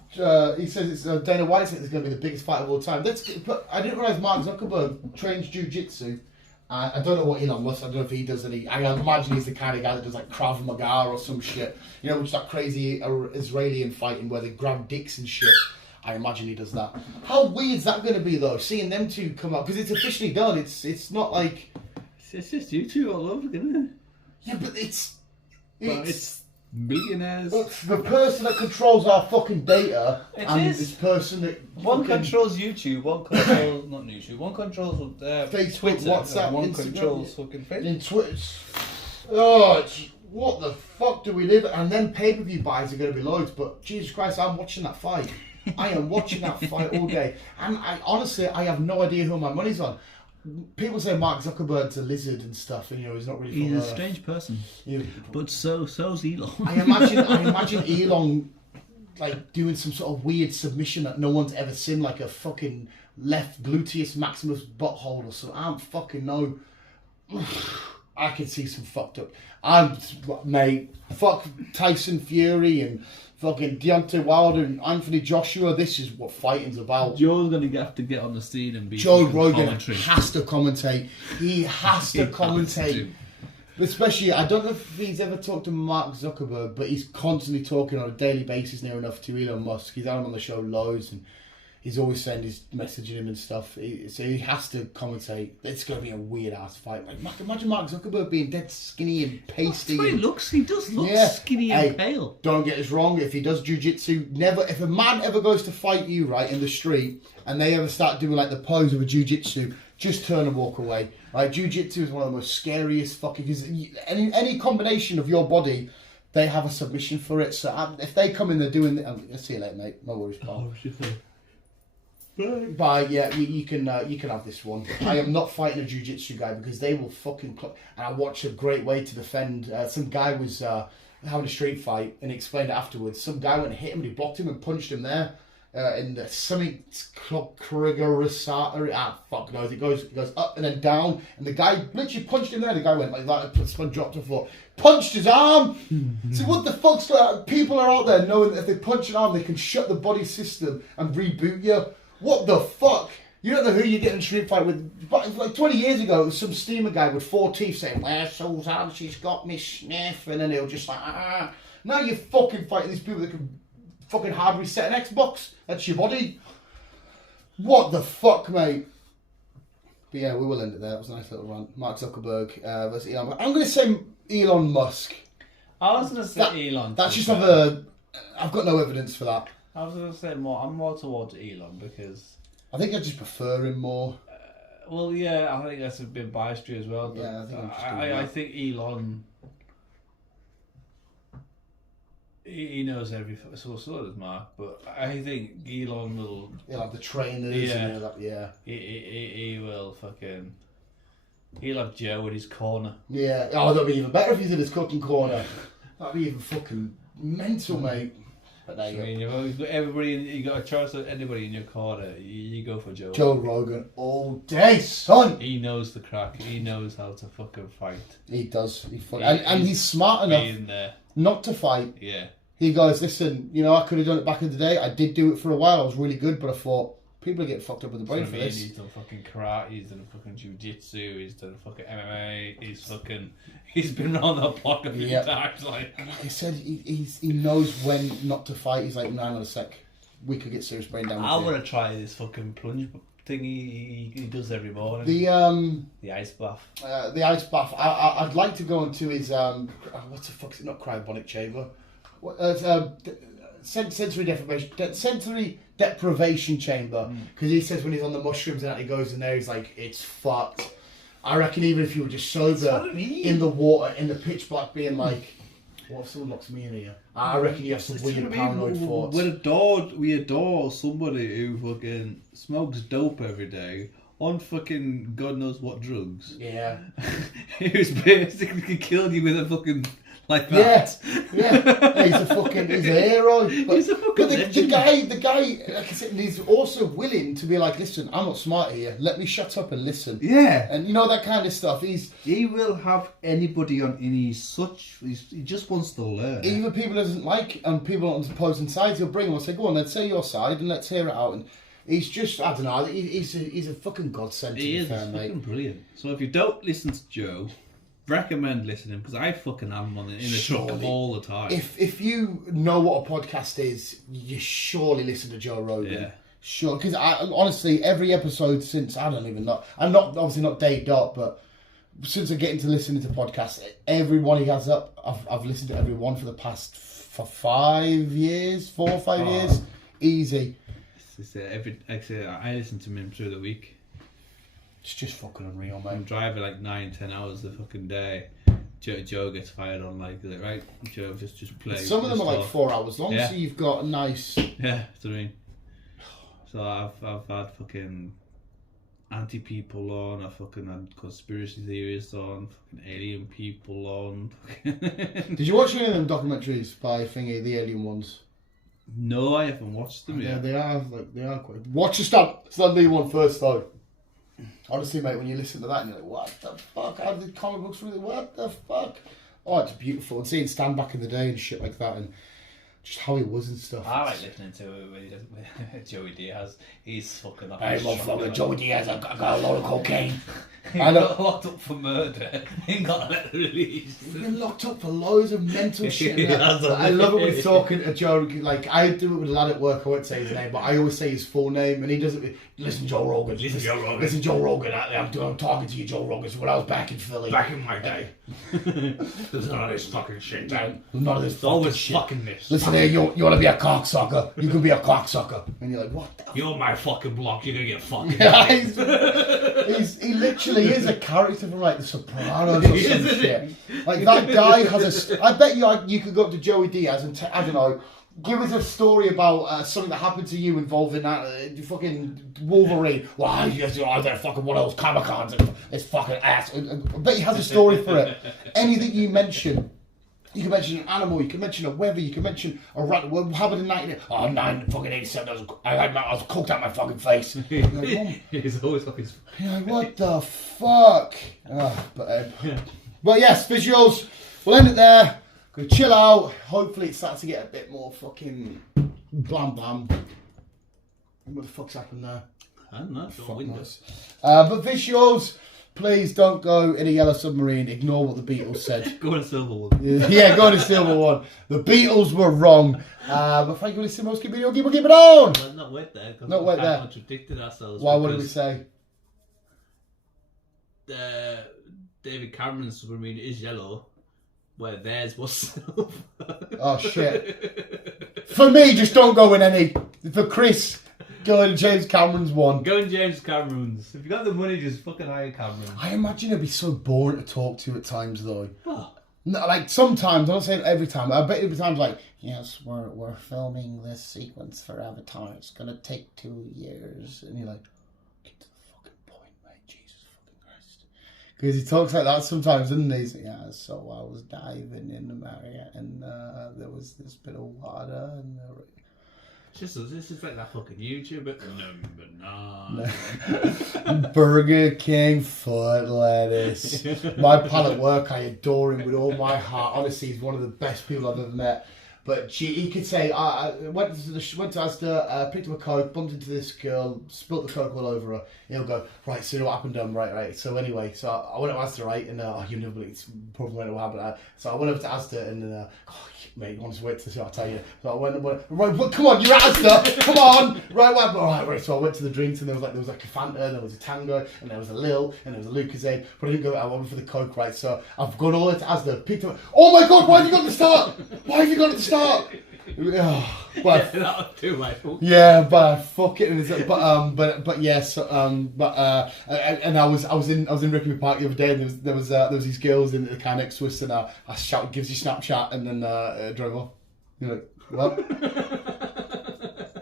he says it's Dana White says it's going to be the biggest fight of all time. But I didn't realise Mark Zuckerberg trains jiu-jitsu. I don't know what Elon Musk, I don't know if he does any. I imagine he's the kind of guy that does like Krav Maga or some shit. You know, which is that crazy Israeli fighting where they grab dicks and shit. I imagine he does that. How weird is that going to be though? Seeing them two come out because it's officially done. It's not like It's just you two all over, isn't it? yeah, but it's millionaires. It's the person that controls our fucking data, It and is. this person that One fucking- controls YouTube, one controls not YouTube, one controls Facebook, Twitter, WhatsApp, and one Instagram. controls fucking Facebook. in Twitter. Oh, what the fuck do we live? And then pay-per-view buys are going to be loads. But Jesus Christ, I'm watching that fight. I am watching that fight all day, and I honestly have no idea who my money's on. People say Mark Zuckerberg's a lizard and stuff, and he's not really. He's from a Earth. strange person, Yeah. but so's Elon. I imagine Elon like doing some sort of weird submission that no one's ever seen, like a fucking left gluteus maximus butthole or something. I don't fucking know. I could see some fucked up. Mate, fuck Tyson Fury and fucking Deontay Wilder and Anthony Joshua. This is what fighting's about. Joe's gonna have to get on the scene and be Joe fucking Rogan commentary. has to commentate. He has to He has commentate. to. Especially, I don't know if he's ever talked to Mark Zuckerberg, but he's constantly talking on a daily basis near enough to Elon Musk. He's had him on the show loads, and he's always saying he's messaging him and stuff. So he has to commentate. It's going to be a weird ass fight. Like, imagine Mark Zuckerberg being dead skinny and pasty. That's what he and- looks. He does look Yeah. skinny Hey, and pale. Don't get us wrong. If he does jiu-jitsu, never. If a man ever goes to fight you right in the street, and they ever start doing like the pose of a jiu-jitsu, just turn and walk away. Right? Jiu-jitsu is one of the most scariest fucking. Because any combination of your body, they have a submission for it. So if they come in, they're doing. I'll see you later, mate. No worries, pal. Bye. Yeah, you can have this one. I am not fighting a jiu-jitsu guy because they will fucking. And I watched a great way to defend. Some guy was having a street fight and he explained it afterwards. Some guy went and hit him and he blocked him and punched him there. In the something Kurigurasata, fuck knows. It goes up and then down, and the guy literally punched him there. The guy went like that, spun, dropped to the floor, punched his arm. See what the fuck's people are out there knowing that if they punch an arm, they can shut the body system and reboot you. What the fuck? You don't know who you're getting a street fight with. But like 20 years ago, it was some steamer guy with 4 teeth saying, "Where's Suzanne? She's got me sniff," and then he'll just like, ah. Now you're fucking fighting these people that can fucking hard reset an Xbox. That's your body. What the fuck, mate? But yeah, we will end it there. That was a nice little rant. Mark Zuckerberg versus Elon Musk. I'm going to say Elon Musk. I was gonna say Elon. That's to just be of fair. I've got no evidence for that. I was gonna say more. I'm more towards Elon because. I think I just prefer him more. Well, yeah, I think that's a bit biased to you as well. But Yeah, I think I'm just doing I that. think Elon. He knows every so does Mark, but I think Elon will. He'll have the trainers Yeah. and all that. Yeah. He will fucking. He'll have Joe in his corner. Yeah. Oh, that'd be even better if he's in his cooking corner. That'd be even fucking mental, mate. But there I you go. mean, you've got everybody. You got a choice of anybody in your corner. You go for Joe. Joe Rogan all day, son. He knows the crack. He knows how to fucking fight. He does. And he's smart enough Being there, not to fight. yeah. He goes, listen, I could have done it back in the day. I did do it for a while. I was really good, but I thought people are getting fucked up with the brain for this. He's done fucking karate. He's done fucking jiu-jitsu. He's done fucking MMA. He's been around the block a few Yep. times. Like, He said he knows when not to fight. He's like, no, hang on a sec. We could get serious brain damage. I here." want to try this fucking plunge thing he does every morning. The ice bath. the ice bath. I'd like to go into his what the fuck is it? Not cryogenic chamber. What sensory deprivation chamber. Because he says when he's on the mushrooms and that he goes in there, he's like, it's fucked. I reckon even if you were just sober in the water, in the pitch black, being like, what if someone locks me in here? I reckon you have some weird paranoid thoughts. We adore somebody who fucking smokes dope every day on fucking God knows what drugs. Yeah. Who's basically killed you with a fucking like that. Yeah. He's a hero. But, He's a fucking the guy, like I said, he's also willing to be like, listen, I'm not smart here. Let me shut up and listen. Yeah. And you know that kind of stuff. He will have anybody on, and he just wants to learn. Even people he doesn't like, and people on opposing sides, he'll bring them and say, go on, let's say your side and let's hear it out. And he's just, I don't know, he's a fucking godsend to He be is fair, fucking mate. brilliant. So if you don't listen to Joe, recommend listening, because I fucking am on it in the truck all the time. If you know what a podcast is, you surely listen to Joe Rogan. Yeah. Sure, because I honestly, every episode since, I don't even know, I'm not, obviously not day dot, but since I get into listening to podcasts, every one he has up, I've listened to every one for the past 4 or 5 years. Easy. I listen to him through the week. It's just fucking unreal, I'm mate. driving like 9-10 hours a fucking day. Joe gets fired on like right. Joe just play. Some of them are like 4 hours long, Yeah. so you've got a nice. Yeah, that's what I mean. So I've had fucking anti people on. I've fucking had conspiracy theorists on. Fucking alien people on. Did you watch any of them documentaries by Thingy, the alien ones? No, I haven't watched them Yeah, yet. they are quite. Watch the stand new one first though. Honestly, mate, when you listen to that and you're like, what the fuck? How did the comic books really? What the fuck? Oh, it's beautiful. And seeing Stan back in the day and shit like that, and just how he was and stuff. I like listening to it with Joey Diaz. He's fucking up. Hey, motherfucker, Joey Diaz, I got a lot of cocaine. He I know. got locked up for murder. He got released. He's been locked up for loads of mental shit. He has, I love it when he's talking to Joe. Like, I do it with a lad at work. I won't say his name, but I always say his full name, and he does it. Listen, Joe Rogan. Listen, Joe Rogan. I'm talking to you, Joe Rogan. So when I was back in Philly, Back in my day, there's none of this fucking shit. none of this Always shit. fucking this. Listen here, you want to be a cocksucker? You can be a cocksucker, and you're like, what? The You're my fucking block. You're gonna get fucking. he literally is a character from like The Sopranos or some shit. Like that guy has a. I bet you could go up to Joey Diaz and I don't know, give us a story about something that happened to you involving that fucking Wolverine. Well, you guys are there fucking one of those Comic-Cons and this fucking ass. I bet he has a story for it. Anything you mention. You can mention an animal, you can mention a weather, you can mention a rat. What happened in 1987? I was cooked out my fucking face. You're like, He's always got his. you're like, what the fuck? But yes, visuals. We'll end it there. Go chill out. Hopefully it starts to get a bit more fucking blam blam. What the fuck's happened there? I don't know. Fuck knows. But visuals. Please don't go in a yellow submarine. Ignore what the Beatles said. Go on a silver one. Yeah, go to silver one. The Beatles were wrong. But thank you for listening. Most keep it on. Well, not wait there. Not wait there. Contradicted ourselves. Why? What did we say? David Cameron's submarine is yellow, where theirs was silver. Oh shit. For me, just don't go in any. For Chris, go in James Cameron's one. Go in James Cameron's. If you got the money, just fucking hire Cameron. I imagine it'd be so boring to talk to at times, though. Oh. No, like sometimes, I'm not saying every time. I bet it'd be times like, yes, we're filming this sequence for Avatar. It's gonna take 2 years, and you're like, get to the fucking point, mate. Jesus fucking Christ. Because he talks like that sometimes, doesn't he? He's like, yeah, so I was diving in the Marriott, and there was this bit of water, and This is like that fucking YouTuber. Number 9. Burger King foot lettuce. My pal at work, I adore him with all my heart. Honestly, he's one of the best people I've ever met. But he could say, I went to Asda, picked up a Coke, bumped into this girl, spilt the Coke all over her. He'll go, right, so what happened? Right. So anyway, so I went to Asda, right, and you never believe it's probably what happened. So I went over to Asda and, mate, you want to wait to see what I'll tell you. So I went, right, well, come on, you're at Asda, come on. Right. So I went to the drinks and there was like a Fanta, and there was a Tango, and there was a Lil, and there was a Lucozade, but I didn't go, I went for the Coke, right? So I've gone all into Asda, picked up, oh my God, why have you got to start? But that was too much. yeah, but fuck it. But yes, and I was in Rickley Park the other day, and there was these girls in the car next to us, and I shouted, "Gives you Snapchat," and then drove off. You're like, what?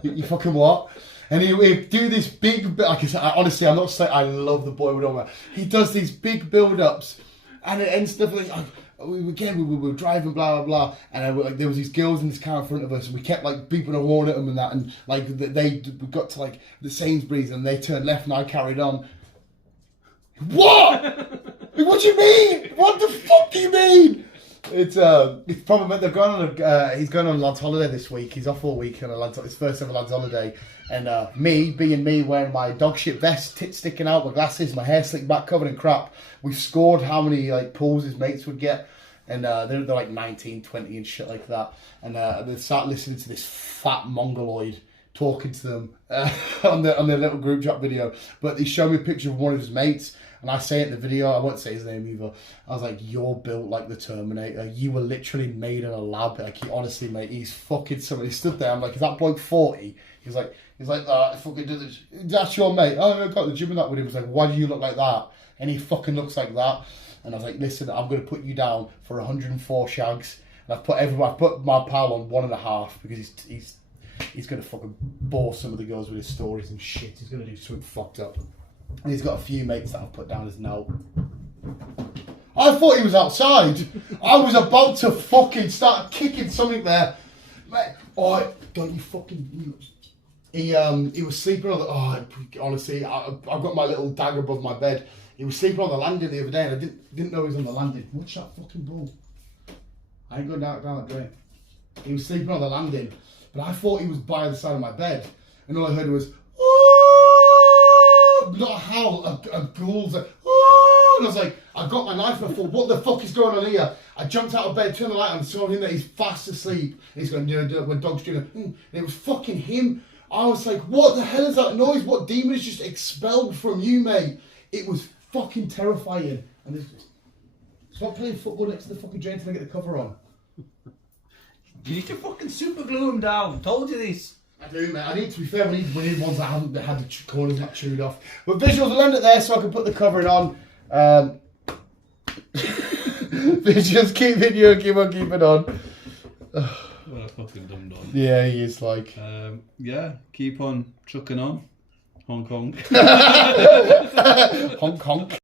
you fucking what? And he do this big, like I said, honestly, I'm not saying I love the boy with all. He does these big build-ups, and stuff like. We were driving, blah blah blah, and there was these girls in this car in front of us, and we kept like beeping a horn at them and that, and like we got to like the Sainsbury's, and they turned left, and I carried on. What? What do you mean? What the fuck do you mean? It's probably they're going on he's going on lads holiday this week. He's off all week on his first ever lads holiday, and me being me, wearing my dog shit vest, tits sticking out, my glasses, my hair slicked back, covered in crap. We've scored how many like pulls his mates would get, and they're like 19, 20 and shit like that, and they start listening to this fat mongoloid talking to them on their little group chat video. But they show me a picture of one of his mates. And I say it in the video, I won't say his name either. I was like, "You're built like the Terminator. You were literally made in a lab." Like, honestly, mate, he's fucking somebody. He stood there. I'm like, "Is that bloke 40?" He's like, "I fucking did this." "That's your mate." "Oh, I got the gym and that with him." He was like, "Why do you look like that?" And he fucking looks like that. And I was like, "Listen, I'm going to put you down for 104 shags." And I've put my pal on 1.5 because he's going to fucking bore some of the girls with his stories and shit. He's going to do something fucked up. And he's got a few mates that I've put down as no. I thought he was outside. I was about to fucking start kicking something there. Mate, don't you fucking... He was sleeping on the... honestly, I've got my little dagger above my bed. He was sleeping on the landing the other day, and I didn't know he was on the landing. Watch that fucking bull. I ain't going down that drain. He was sleeping on the landing, but I thought he was by the side of my bed, and all I heard was... not a howl, a ghoul's like, oh, and I was like, I got my knife and I thought, what the fuck is going on here? I jumped out of bed, turned the light on, and saw him that he's fast asleep. And he's going, when dog's doing and it was fucking him. I was like, what the hell is that noise? What demon is just expelled from you, mate? It was fucking terrifying. And stop playing football next to the fucking drain till I get the cover on. You need to fucking super glue him down. Told you this. I do, mate. I need to be fair. We need ones that haven't had the corners not chewed off. But visuals will end it there, so I can put the covering on. Visuals, keep video, keep on keeping on. What a fucking dum dum. Yeah, he is like. Yeah, keep on trucking on. Hong Kong. Honk honk.